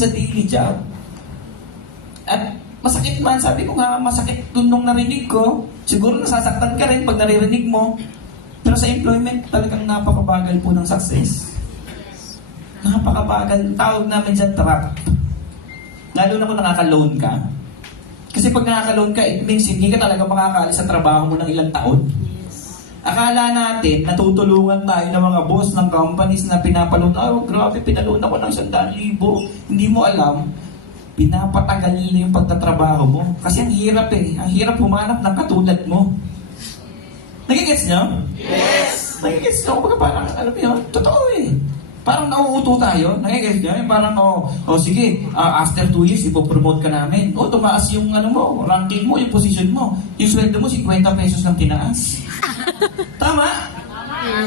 sa daily job. At masakit man, sabi ko nga, masakit dun nung narinig ko. Siguro nasasaktan ka rin pag naririnig mo. Pero sa employment, talagang napakabagal po ng success. Napakabagal. Tawag namin dyan trap. Lalo na kung nakaka-loan ka. Kasi pag nakaka-loan ka, it means hindi ka talaga makakaalis sa trabaho mo ng ilang taon. Akala natin, natutulungan tayo ng mga boss ng companies na pinapaloan. Oh, grabe, pinaloan ako ng 100,000. Hindi mo alam, pinapatagal nila yung pagtatrabaho mo. Kasi ang hirap eh. Ang hirap humanap ng katulad mo. Nagigets nyo? Yes! Nagigets nyo? Kumbaga parang, alam mo yun, totoo eh. Parang nauuto tayo. Nagigets nyo? Parang, sige, after 2 years, ipopromote ka namin. Tumaas yung ano mo, ranking mo, yung position mo. Yung sweldo mo, 50 pesos lang tinaas. Tama?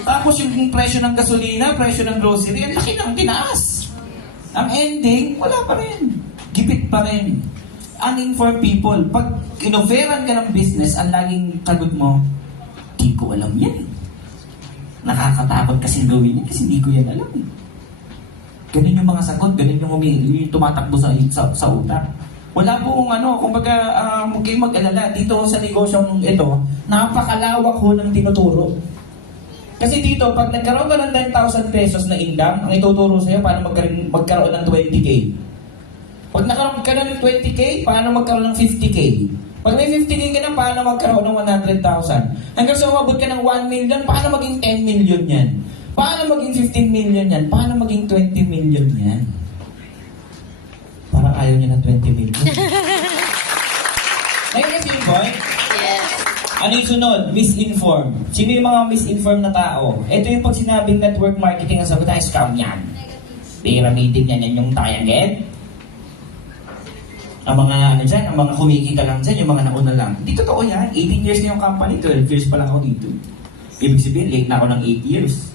Tapos yung presyo ng gasolina, presyo ng grocery, ang laki ng tinaas. Ang ending, wala pa rin. Gipit pa rin. Uninformed people. Pag inoferan ka ng business, ang laging sagot mo, di ko alam yan. Nakakatakot kasi gawin yan kasi hindi ko yan alam. Ganun yung mga sagot, ganun yung tumatakbo sa utak. Wala pong kumbaga, huwag kayong mag-alala. Dito sa negosyong ito, napakalawak ho ng tinuturo. Kasi dito, pag nagkaroon ka ng 10,000 pesos na income, ang ituturo sa'yo, paano magkaroon ng 20K. Pag nakaroon ka ng 20K, paano magkaroon ng 50K. Pag may 50K ka na, paano magkaroon ng 100,000. Hanggang sa umabot ka ng 1 million, paano maging 10 million yan? Paano maging 15 million yan? Paano maging 20 million yan? Parang ayaw niya ng 20 million. Nag-guess yung point? Yes. Ano yung sunod? Misinform. Sino yung mga misinform na tao? Ito yung pag sinabing network marketing ang sabi tayo, scam yan. Pyramiding yan yung target. Ang mga dyan, ang mga kumikita lang dyan, yung mga nauna lang. Hindi totoo yan. 18 years na yung company, 12 years pa lang ako dito. Ibig sabihin, late na ako ng 8 years.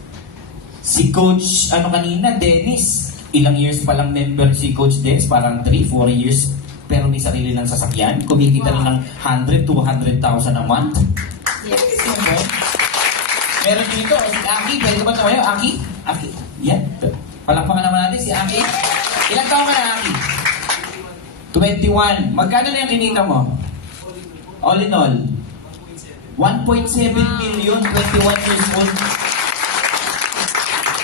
Si Coach, kanina, Dennis, ilang years pa lang member si Coach Dennis, parang 3-4 years, pero may sarili ng sasakyan. Kumikita rin ng 100,000-200,000 a month. Yes. Meron dito, si Aki, pwede ba tayo? Aki? Aki, yan. Palakpakan naman natin si Aki. Ilang taon ka na, Aki? 21. Magkano na yung kinita mo? All in all? 1.7 million, 21 years old.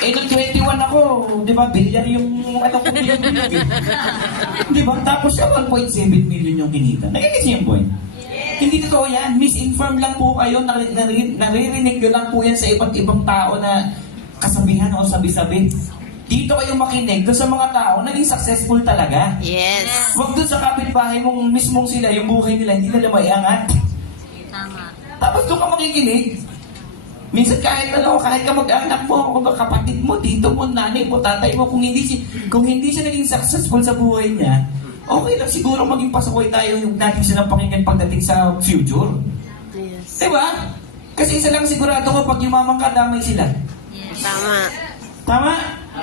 Nung 21 ako, di ba, bilyar yung ko bilog. Di ba? Tapos siya 1.7 million yung kinita. Nagigis yung point? Yes. Hindi totoo yan. Misinform lang po kayo. Naririnig nyo lang po yan sa iba't ibang tao na kasabihan o sabi-sabi. Dito kayo makinig doon sa mga tao naging successful talaga. Yes. Huwag doon sa kapitbahay mong mismong sila, yung buhay nila, hindi nila maiangat. Tama. Tapos doon ka makikinig. Minsan kahit ka mag-anak mo, kung kapatid mo, tito mo, nanay mo, tatay mo, kung hindi siya naging successful sa buhay niya, okay lang siguro maging pasaway tayo yung natin silang pakinggan pagdating sa future. Yes. Diba? Kasi isa lang sigurado ko, pag yumaman ka, damay sila. Yes. Tama. Tama?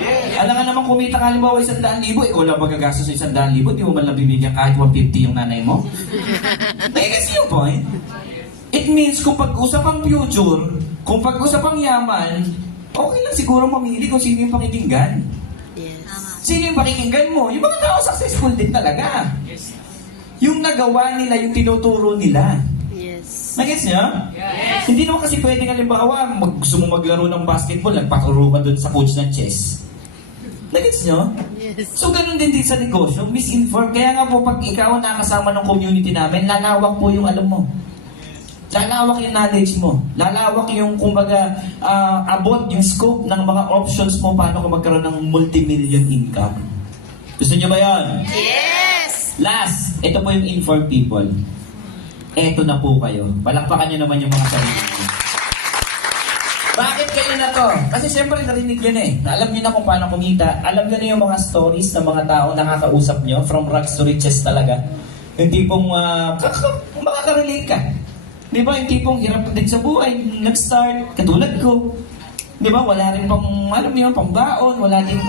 Yes. Alam nga naman kumita ka halimbawa 100,000, ikaw lang magagastos sa 100,000, di mo man lang bibigyan kahit 150 yung nanay mo. Nagigets yung point? It means kung pag-usap ang future, kung pag-usap ang yaman, okay lang siguro mamili kung sino yung pakikinggan. Yes. Sino yung pakikinggan mo? Yung mga tao successful din talaga. Yung nagawa nila, yung tinuturo nila. Yes. Nagets niya? Yes. Hindi naman kasi pwedeng halimbawa, gusto mo maglaro ng basketball, nagpaturo ka doon sa coach ng chess. Nagets niyo? Yes. So ganun din sa negosyo, misinform. Kaya nga po, pag ikaw ang nakasama ng community namin, lalawak po yung alam mo. Lalawak yung knowledge mo. Lalawak yung, kumbaga, abot yung scope ng mga options mo paano ka magkaroon ng multi-million income. Gusto niyo ba yan? Yes. Last, ito po yung informed people. Eto na po kayo. Palakpakan nyo naman yung mga sarili nyo. Bakit kayo na to? Kasi syempre narinig nyo na eh. Alam nyo na kung paano kumita. Alam nyo na yung mga stories ng mga tao nakakausap nyo from rags to riches talaga. Yung tipong makaka-relate ka. Di ba? Yung tipong hirap din sa buhay. Nag-start, katulad ko. Di ba? Wala rin pang, alam nyo, pang baon. Wala rin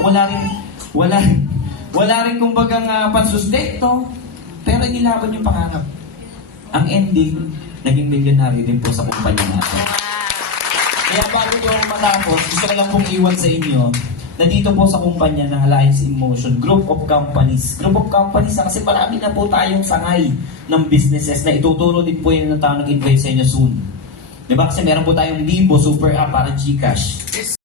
kumbagang pansustekto. Pero inilaban yung pangarap. Ang ending, naging milyonary din po sa kumpanya natin. Kaya bago ko matapos, gusto ko lang pong iwan sa inyo na nandito po sa kumpanya ng Alliance in Motion, group of companies. Group of companies na kasi marami na po tayong sangay ng businesses na ituturo din po yun ng tao nag-invite sa inyo soon. Diba? Kasi meron po tayong Bibo Super App para Gcash.